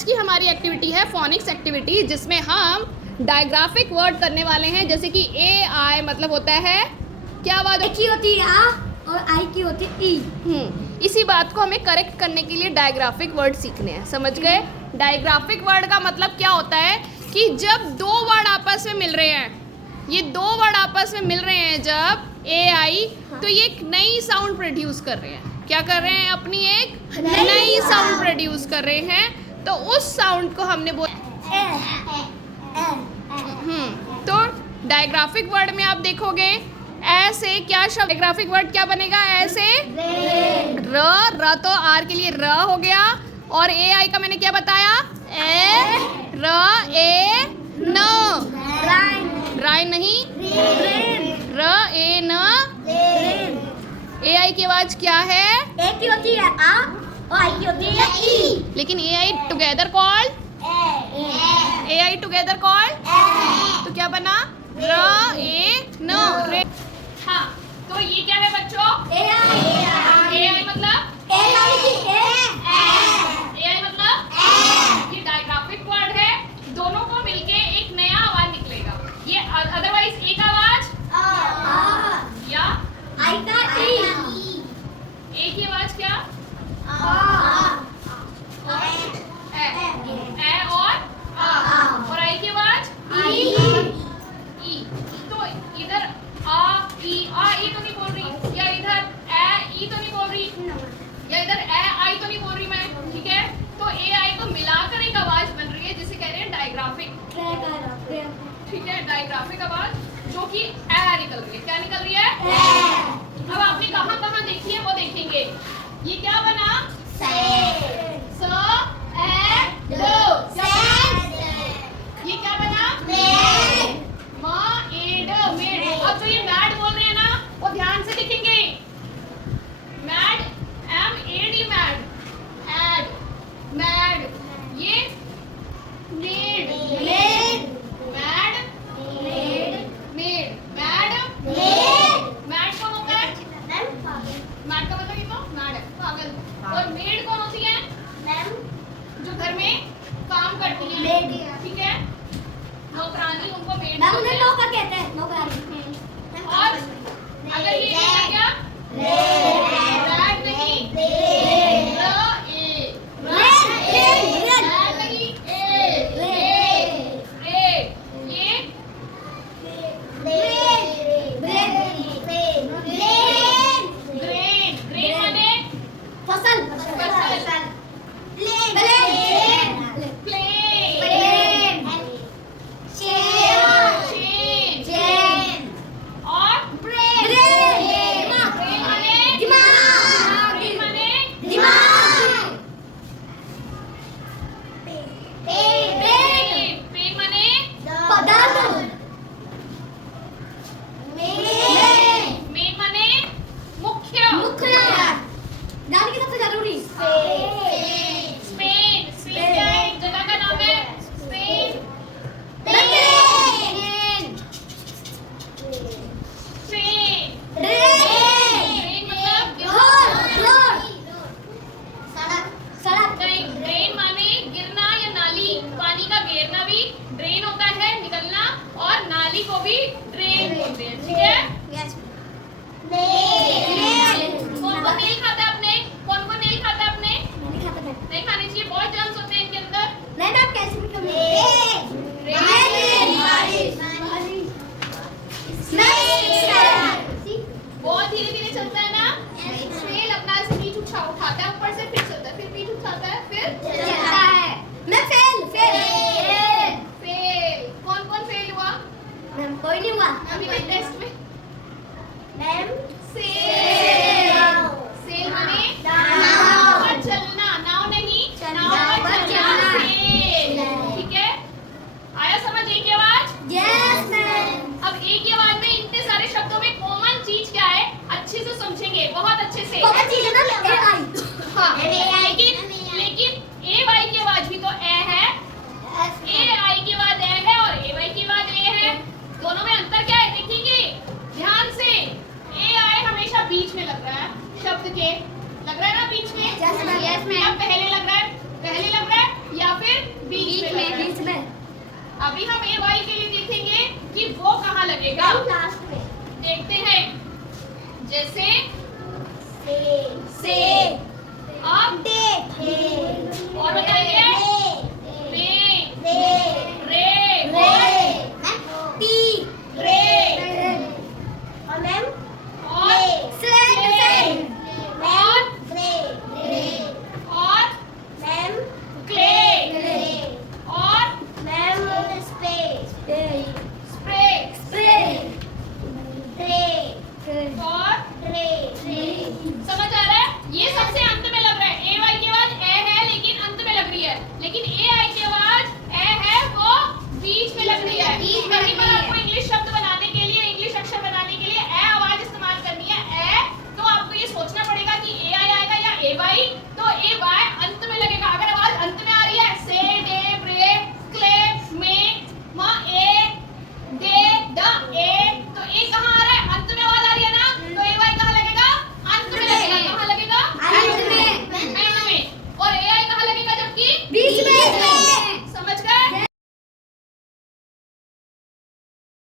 आज की हमारी एक्टिविटी है फोनिक्स एक्टिविटी, जिसमें हम डायग्राफिक वर्ड करने वाले हैं। जैसे कि ए आई मतलब होता है क्या आवाज की होती है आ और आई की होती है ई। इसी बात को हमें करेक्ट करने के लिए डायग्राफिक वर्ड सीखने हैं। समझ गए? डायग्राफिक वर्ड का मतलब क्या होता है कि जब दो वर्ड आपस में मिल रहे हैं, ये दो वर्ड आपस में मिल रहे हैं जब ए आई, तो ये एक नई साउंड प्रोड्यूस कर रहे हैं। क्या कर रहे हैं? अपनी एक नई साउंड प्रोड्यूस कर रहे हैं। तो उस साउंड को हमने तो डायग्राफिक वर्ड में आप देखोगे ऐसे क्या शब्द, डायग्राफिक वर्ड क्या बनेगा? ऐसे र तो आर के लिए र हो गया, और ए आई का मैंने क्या बताया? ए र ए न, राय नहीं, र ए न। ए आई की आवाज क्या है? ए की होती है आ और आई की होती है ई। लेकिन A I together called, A I together called, तो क्या बना? र ए न। हाँ, तो ये क्या है बच्चों? ए आई मतलब ए मतलब ये डायग्राफिक वर्ड है। दोनों को मिलके एक नया आवाज निकलेगा। ये अदरवाइज एक आवाज या आई का ई। एक ही आवाज क्या? ए और आ, और आई की आवाज ई। तो इधर ई तो नहीं बोल रही, या इधर ई तो नहीं बोल रही, या इधर आई तो नहीं बोल रही मैं, ठीक है? तो ए आई को मिलाकर एक आवाज बन रही है जिसे कह रहे हैं डायग्राफिक, ठीक है? डायग्राफिक आवाज जो कि निकल रही है। क्या निकल रही है? अब आपने कहाँ देखी है वो देखेंगे। ये क्या बना? ये क्या बना? मेड। अब जो ये मैड बोल रहे हैं ना, वो ध्यान से लिखेंगे। मैड, M-A-D, मैड, एड, मैड। ये मेड, मैड, मेड, मैड कौन होता है? मैड का मतलब ये तो मैड है, पागल। और मेड कौन होती है? जो घर में काम करती है, ठीक है? नौकरानी, उनको मेड बोलते हैं। नौकर कहते हैं, नौकरानी। और अगर ये क्या क्या रैड नहीं, कोई नहीं हुआ अभी तक टेस्ट में। मैम सेल माने नाव पर चलना, नाव नहीं, नाव पर चलना, सेल, ठीक है? आया समझ? एक की आवाज? Yes ma'am. अब एक की आवाज में इतने सारे शब्दों में कॉमन चीज क्या है अच्छे से समझेंगे, बहुत अच्छे से। कॉमन चीज है ना ए आई। हाँ, लेकिन ए वाई की आवाज भी तो ए है, ए आई की आवाज ए है और ए वाई की आवाज ए है। दोनों में अंतर क्या है देखेंगे ध्यान से। ए आई हमेशा बीच में लग रहा है शब्द के, लग रहा है ना बीच में? Yes ma'am. या पहले लग रहा है या फिर अभी हम ए वाई के लिए देखेंगे कि वो कहाँ लगेगा। लास्ट में देखते हैं, जैसे से